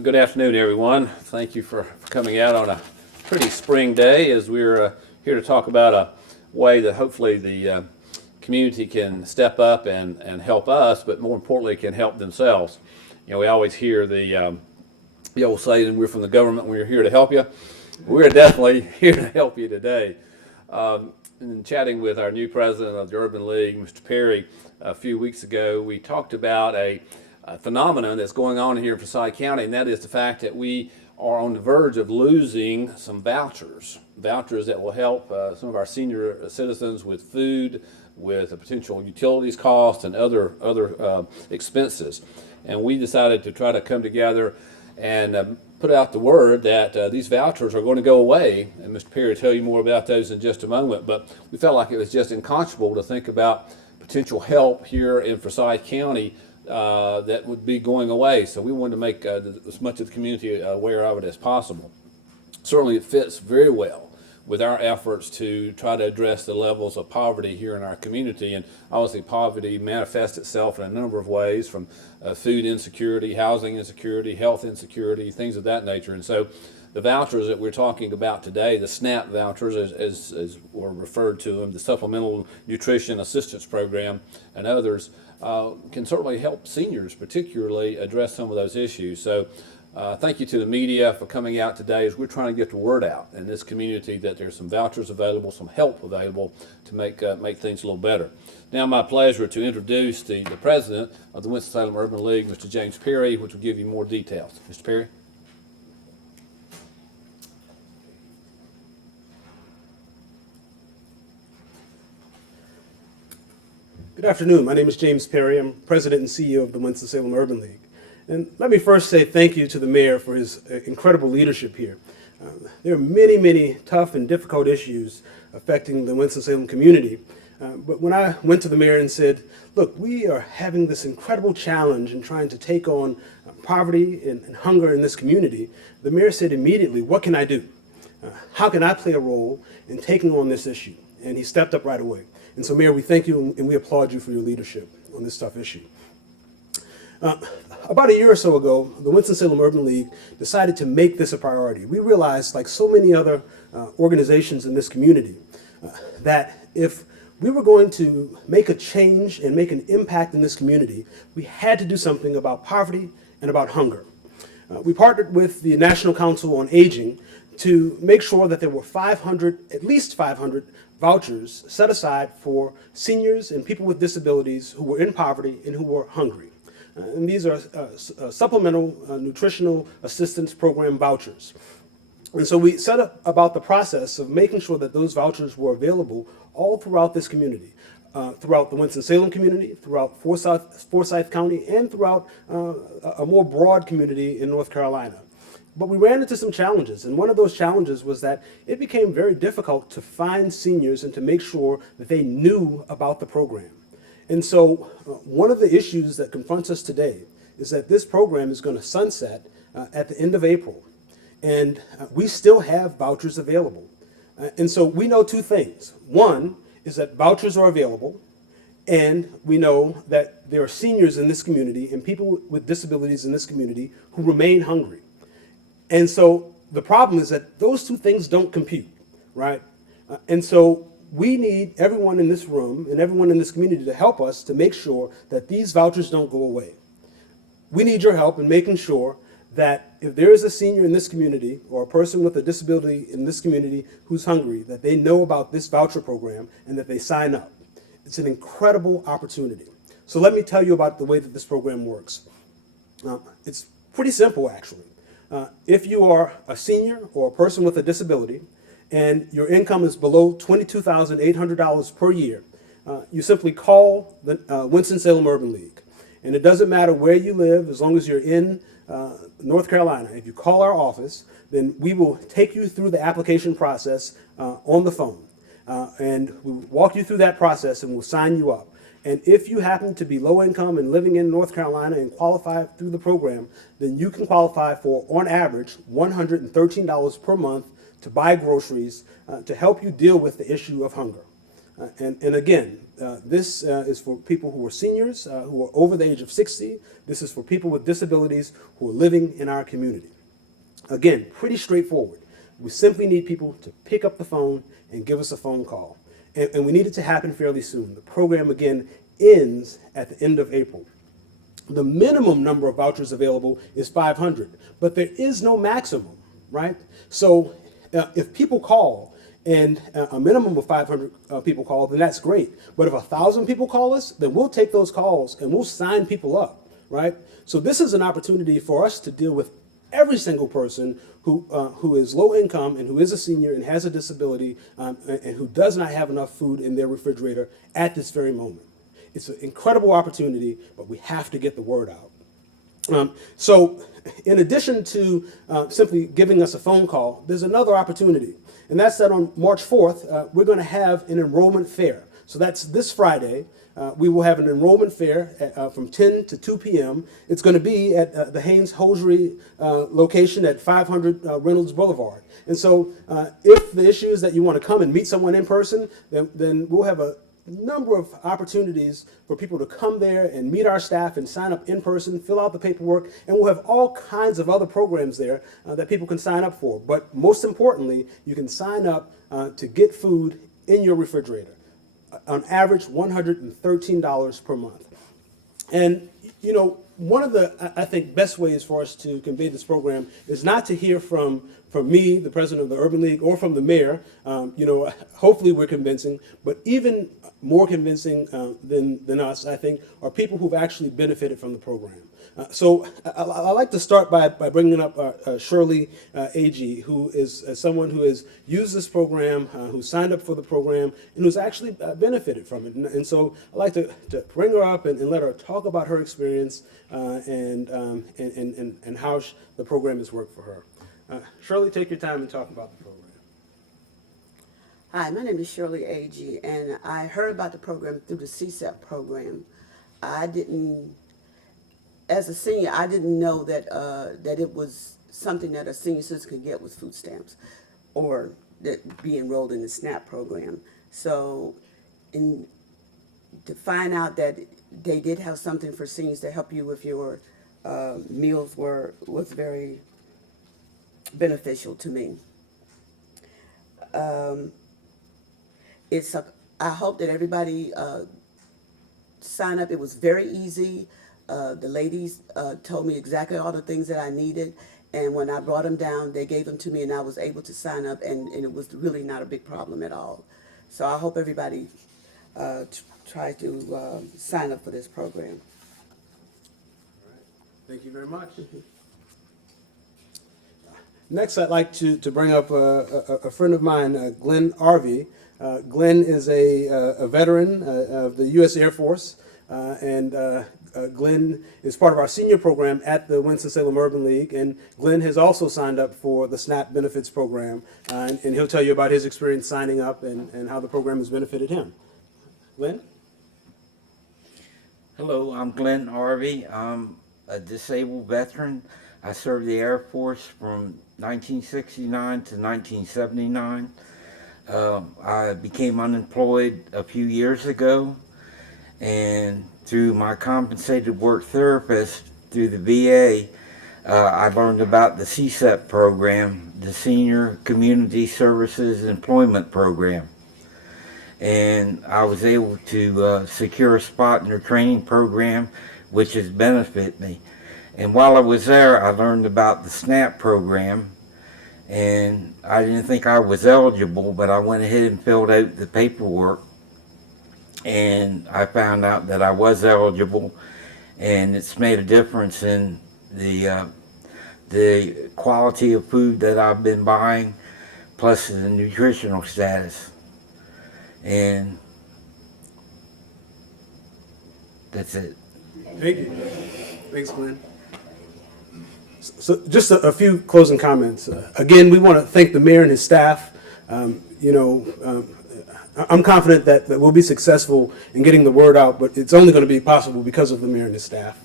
Good afternoon, everyone. Thank you for coming out on a pretty spring day as we're here to talk about a way that hopefully the community can step up and help us, but more importantly, can help themselves. You know, we always hear the old saying, we're from the government, we're here to help you. We're definitely here to help you today. In chatting with our new president of the Urban League, Mr. Perry, a few weeks ago, we talked about a phenomenon that's going on here in Forsyth County, and that is the fact that we are on the verge of losing some vouchers that will help some of our senior citizens with food, with potential utilities costs and other expenses. And we decided to try to come together and put out the word that these vouchers are going to go away, and Mr. Perry will tell you more about those in just a moment. But we felt like it was just unconscionable to think about potential help here in Forsyth County that would be going away. So we wanted to make as much of the community aware of it as possible. Certainly it fits very well with our efforts to try to address the levels of poverty here in our community. And obviously poverty manifests itself in a number of ways, from food insecurity, housing insecurity, health insecurity, things of that nature. And so the vouchers that we're talking about today, the SNAP vouchers as we're referred to them, the Supplemental Nutrition Assistance Program and others, can certainly help seniors particularly address some of those issues. So thank you to the media for coming out today as we're trying to get the word out in this community that there's some vouchers available, some help available to make things a little better. Now my pleasure to introduce the president of the Winston-Salem Urban League, Mr. James Perry, which will give you more details. Mr. Perry? Good afternoon. My name is James Perry. I'm President and CEO of the Winston-Salem Urban League. And let me first say thank you to the mayor for his incredible leadership here. There are many, many tough and difficult issues affecting the Winston-Salem community. But when I went to the mayor and said, look, we are having this incredible challenge in trying to take on poverty and hunger in this community, the mayor said immediately, what can I do? How can I play a role in taking on this issue? And he stepped up right away. And so, Mayor, we thank you and we applaud you for your leadership on this tough issue. About a year or so ago, the Winston-Salem Urban League decided to make this a priority. We realized, like so many other organizations in this community, that if we were going to make a change and make an impact in this community, we had to do something about poverty and about hunger. We partnered with the National Council on Aging to make sure that there were at least 500 vouchers set aside for seniors and people with disabilities who were in poverty and who were hungry. And these are supplemental nutritional assistance program vouchers. And so we set up about the process of making sure that those vouchers were available all throughout this community, throughout the Winston-Salem community, throughout Forsyth County, and throughout a more broad community in North Carolina. But we ran into some challenges, and one of those challenges was that it became very difficult to find seniors and to make sure that they knew about the program. And so one of the issues that confronts us today is that this program is going to sunset at the end of April, and we still have vouchers available. And so we know two things. One is that vouchers are available, and we know that there are seniors in this community and people with disabilities in this community who remain hungry. And so the problem is that those two things don't compute, right? And so we need everyone in this room and everyone in this community to help us to make sure that these vouchers don't go away. We need your help in making sure that if there is a senior in this community or a person with a disability in this community who's hungry, that they know about this voucher program and that they sign up. It's an incredible opportunity. So let me tell you about the way that this program works. It's pretty simple, actually. If you are a senior or a person with a disability and your income is below $22,800 per year, you simply call the Winston-Salem Urban League. And it doesn't matter where you live, as long as you're in North Carolina. If you call our office, then we will take you through the application process on the phone. And we'll walk you through that process and we'll sign you up. And if you happen to be low income and living in North Carolina and qualify through the program, then you can qualify for, on average, $113 per month to buy groceries to help you deal with the issue of hunger. And again, this is for people who are seniors, who are over the age of 60. This is for people with disabilities who are living in our community. Again, pretty straightforward. We simply need people to pick up the phone and give us a phone call. And we need it to happen fairly soon. The program, again, ends at the end of April. The minimum number of vouchers available is 500, but there is no maximum, right? So if people call and a minimum of 500 people call, then that's great. But if 1,000 people call us, then we'll take those calls and we'll sign people up, right? So this is an opportunity for us to deal with every single person who is low income and who is a senior and has a disability and who does not have enough food in their refrigerator at this very moment. It's an incredible opportunity, but we have to get the word out. So in addition to simply giving us a phone call, there's another opportunity. And that's that on March 4th, we're going to have an enrollment fair. So that's this Friday. We will have an enrollment fair from 10 to 2 p.m. It's going to be at the Haynes Hosiery location at 500 Reynolds Boulevard. And so if the issue is that you want to come and meet someone in person, then we'll have a number of opportunities for people to come there and meet our staff and sign up in person, fill out the paperwork, and we'll have all kinds of other programs there that people can sign up for. But most importantly, you can sign up to get food in your refrigerator. On average, $113 per month. And, you know, one of the, I think, best ways for us to convey this program is not to hear from me, the president of the Urban League, or from the mayor. You know, hopefully we're convincing, but even more convincing than us, I think, are people who've actually benefited from the program. So I like to start by bringing up Shirley A.G., who is someone who has used this program, who signed up for the program, and who's actually benefited from it. And so I like to bring her up and let her talk about her experience and how the program has worked for her. Shirley, take your time and talk about the program. Hi, my name is Shirley A.G., and I heard about the program through the CSEP program. As a senior, I didn't know that that it was something that a senior citizen could get with food stamps or that be enrolled in the SNAP program. So to find out that they did have something for seniors to help you with your meals was very beneficial to me. I hope that everybody sign up. It was very easy. The ladies told me exactly all the things that I needed, and when I brought them down, they gave them to me, and I was able to sign up, and it was really not a big problem at all. So I hope everybody tries to sign up for this program. All right. Thank you very much. Next, I'd like to bring up a friend of mine, Glenn Arvey. Glenn is a veteran of the U.S. Air Force, and Glenn is part of our senior program at the Winston-Salem Urban League, and Glenn has also signed up for the SNAP benefits program, and he'll tell you about his experience signing up and how the program has benefited him. Glenn? Hello, I'm Glenn Harvey. I'm a disabled veteran. I served the Air Force from 1969 to 1979. I became unemployed a few years ago, and through my compensated work therapist through the VA, I learned about the CSEP program, the Senior Community Services Employment Program. And I was able to secure a spot in their training program, which has benefited me. And while I was there, I learned about the SNAP program, and I didn't think I was eligible, but I went ahead and filled out the paperwork, and I found out that I was eligible, and it's made a difference in the quality of food that I've been buying, plus the nutritional status. And that's it. Thank you. Thanks, Glenn. So just a few closing comments. Again, we want to thank the mayor and his staff. I'm confident that we'll be successful in getting the word out, but it's only going to be possible because of the mayor and his staff.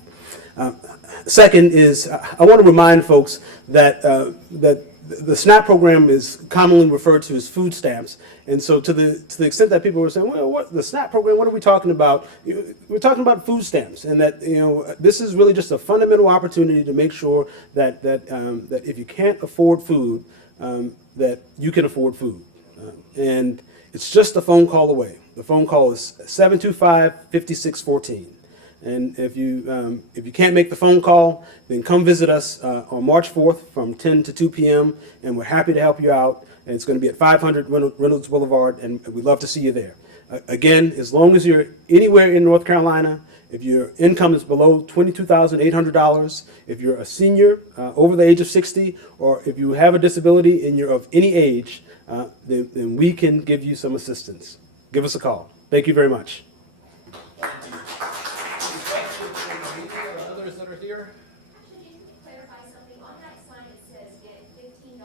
Second is I want to remind folks that that the SNAP program is commonly referred to as food stamps, and so to the extent that people were saying, well, what the SNAP program? What are we talking about? We're talking about food stamps, and that this is really just a fundamental opportunity to make sure that that if you can't afford food, that you can afford food, and it's just a phone call away. The phone call is 725-5614. And if you can't make the phone call, then come visit us on March 4th from 10 to 2 p.m. and we're happy to help you out. And it's going to be at 500 Reynolds Boulevard, and we'd love to see you there. Again, as long as you're anywhere in North Carolina, if your income is below $22,800, if you're a senior over the age of 60, or if you have a disability and you're of any age, then we can give you some assistance. Give us a call. Thank you very much. Others that are here? Actually, can you clarify something? On that sign, it says get $15 to $150,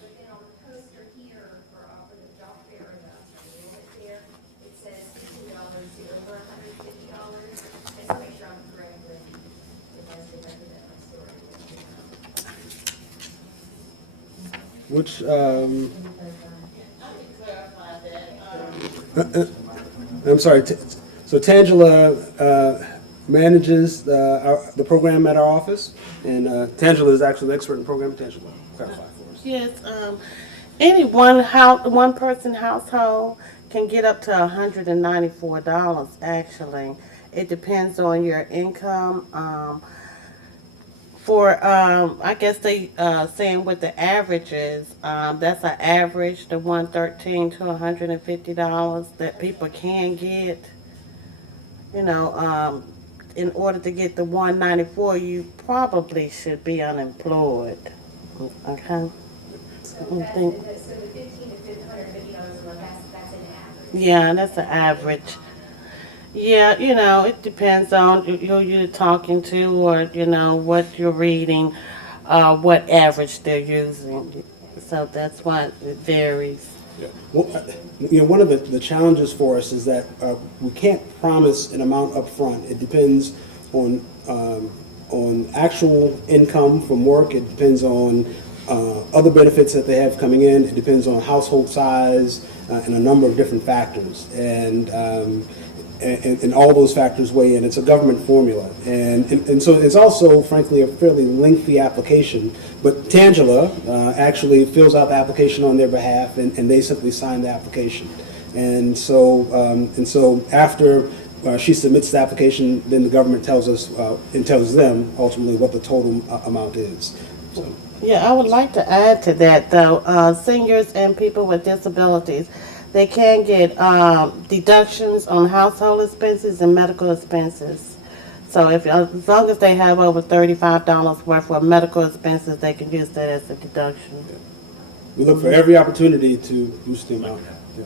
but then on the poster here for the job fair and the enrollment fair, it says $15 to over $150. Just to make sure I'm correct with if I say that in my story. Which, I'm sorry. So Tangela manages the program at our office, and Tangela is actually the expert in the program. Tangela, clarify for us. Yes, any one person household can get up to $194. Actually, it depends on your income. I guess they saying what the average is. That's an average, the $113 to $150 that people can get. In order to get the $194, you probably should be unemployed. Okay. So the $15 to $150 a month, that's an average. Yeah, that's an average. Yeah, it depends on who you're talking to, or what you're reading, what average they're using. So that's why it varies. Yeah. Well, one of the challenges for us is that we can't promise an amount up front. It depends on actual income from work. It depends on other benefits that they have coming in. It depends on household size and a number of different factors. And all those factors weigh in. It's a government formula. And so it's also, frankly, a fairly lengthy application. But Tangela actually fills out the application on their behalf, and they simply sign the application. And so after she submits the application, then the government tells us and tells them ultimately what the total amount is. So. Yeah, I would like to add to that, though. Seniors and people with disabilities, they can get deductions on household expenses and medical expenses. So as long as they have over $35 worth of medical expenses, they can use that as a deduction. Yeah. We look for every opportunity to boost the amount. Yeah.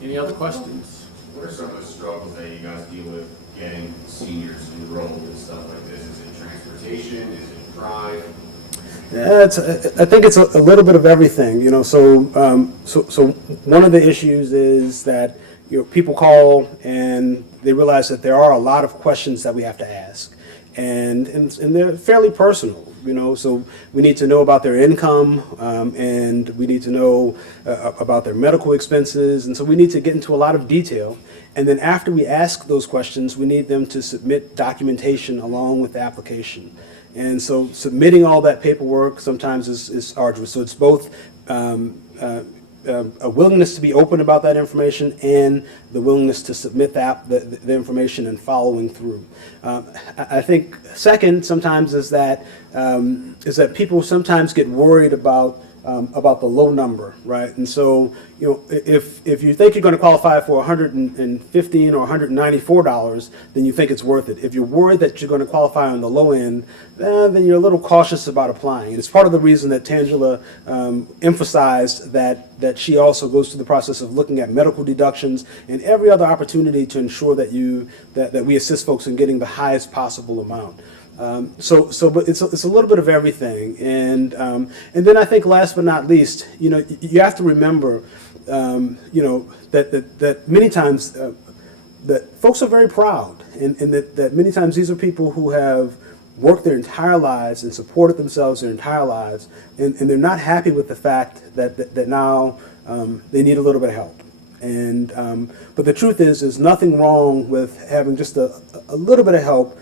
Any other questions? What are some of the struggles that you guys deal with getting seniors enrolled and stuff like this? Is it transportation? Is it crime? Yeah, I think it's a little bit of everything, So one of the issues is that people call and they realize that there are a lot of questions that we have to ask, and they're fairly personal, So we need to know about their income, and we need to know about their medical expenses, and so we need to get into a lot of detail. And then after we ask those questions, we need them to submit documentation along with the application. And so submitting all that paperwork sometimes is arduous. So it's both a willingness to be open about that information and the willingness to submit the information and following through. I think second sometimes is that people sometimes get worried about the low number, right? And so, if you think you're going to qualify for $115 or $194, then you think it's worth it. If you're worried that you're going to qualify on the low end, then you're a little cautious about applying. And it's part of the reason that Tangela emphasized that she also goes through the process of looking at medical deductions and every other opportunity to ensure that that we assist folks in getting the highest possible amount. But it's a little bit of everything, and then I think last but not least, you have to remember, that many times that folks are very proud, and that many times these are people who have worked their entire lives and supported themselves their entire lives, and they're not happy with the fact that now they need a little bit of help. And but the truth is, there's nothing wrong with having just a little bit of help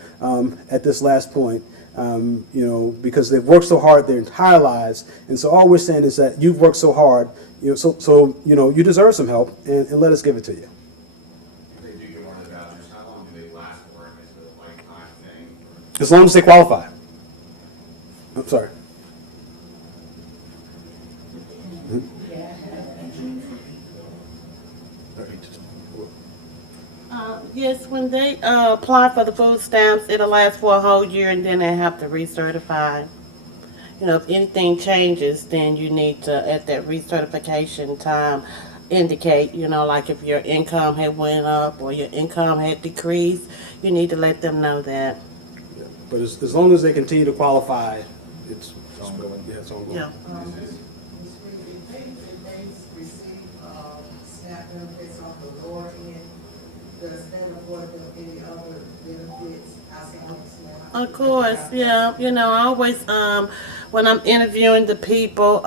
at this last point, because they've worked so hard their entire lives. And so all we're saying is that you've worked so hard, so you deserve some help, and let us give it to you. If they do get one of the vouchers, how long do they last for? Is it a lifetime thing? As long as they qualify. I'm sorry. Yes, when they apply for the food stamps, it'll last for a whole year, and then they have to recertify. If anything changes, then you need to, at that recertification time, indicate, like if your income had went up or your income had decreased, you need to let them know that. Yeah. But as long as they continue to qualify, it's ongoing. Yeah, it's ongoing. Yeah. If they receive SNAP benefits on the lower end, does that afford them any other benefits outside of SNAP? Of course, yeah. I always, when I'm interviewing the people,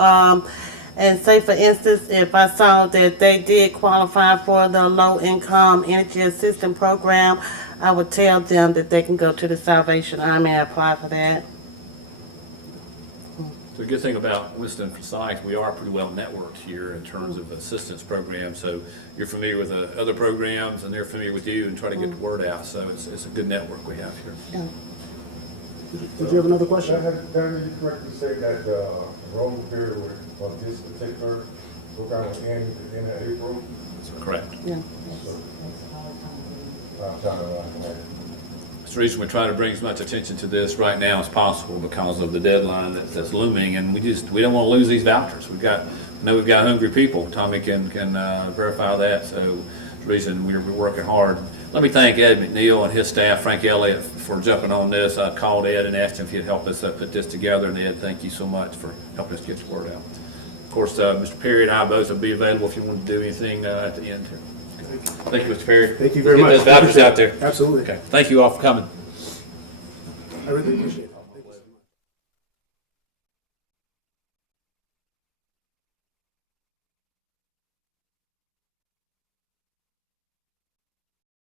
and say for instance, if I saw that they did qualify for the low income energy assistance program, I would tell them that they can go to the Salvation Army and apply for that. The good thing about Winston-Salem, we are pretty well networked here in terms of assistance programs. So you're familiar with the other programs, and they're familiar with you, and try to get the word out. So it's a good network we have here. Yeah. Did you have another question? Darren, you correctly say that the enrollment period of this particular program will end at the end of April? That's correct. Yeah. I'm trying to That's the reason we're trying to bring as much attention to this right now as possible, because of the deadline that's looming, and we don't want to lose these vouchers. We've got hungry people. Tommy can verify that. So the reason we're working hard. Let me thank Ed McNeil and his staff, Frank Elliott, for jumping on this. I called Ed and asked him if he'd help us put this together, and Ed, thank you so much for helping us get the word out. Of course, Mr. Perry and I both will be available if you want to do anything at the end here. Thank you, Mr. Perry. Thank you very much. Get those vouchers out there. Absolutely. Okay. Thank you all for coming. I really appreciate it.